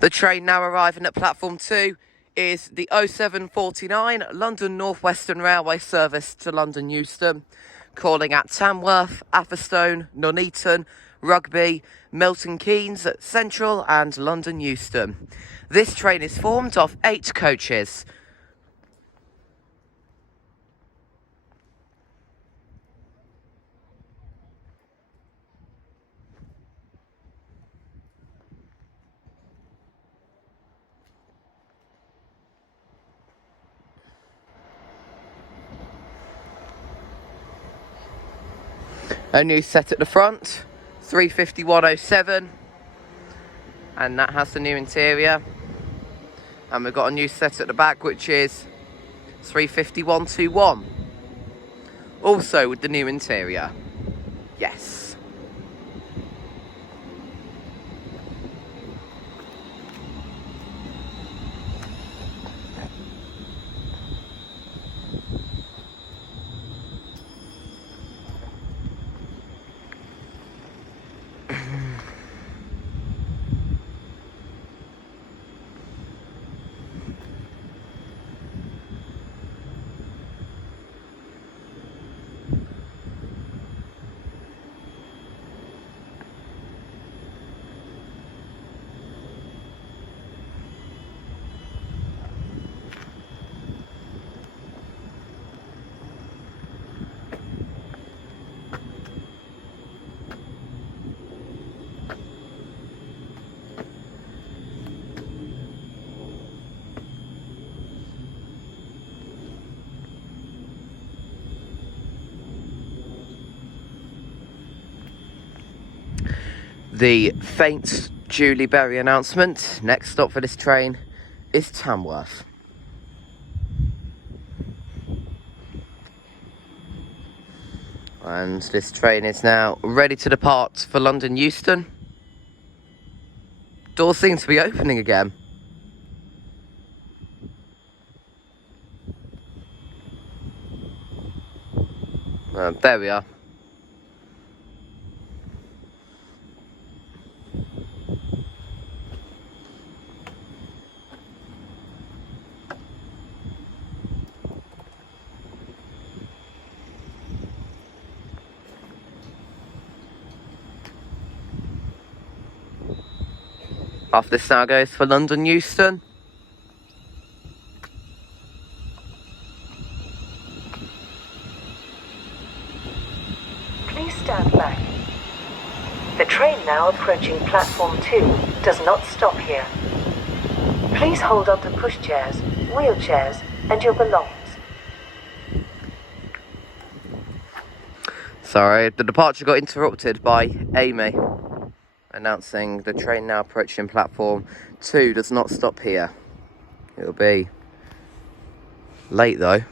The train now arriving at platform 2 is the 0749 London Northwestern Railway service to London Euston, calling at Tamworth, Atherstone, Nuneaton, Rugby, Milton Keynes, Central and London Euston. This train is formed of 8 coaches. A new set at the front, 35107, and that has the new interior. And we've got a new set at the back, which is 35121, also with the new interior. Yes. The faint Julie Berry announcement. Next stop for this train is Tamworth. And this train is now ready to depart for London Euston. Doors seem to be opening again. There we are. Off this now goes for London Euston. Please stand back. The train now approaching platform 2 does not stop here. Please hold on to pushchairs, wheelchairs and your belongings. Sorry, the departure got interrupted by Amy announcing the train now approaching platform 2 does not stop here. It'll be late though.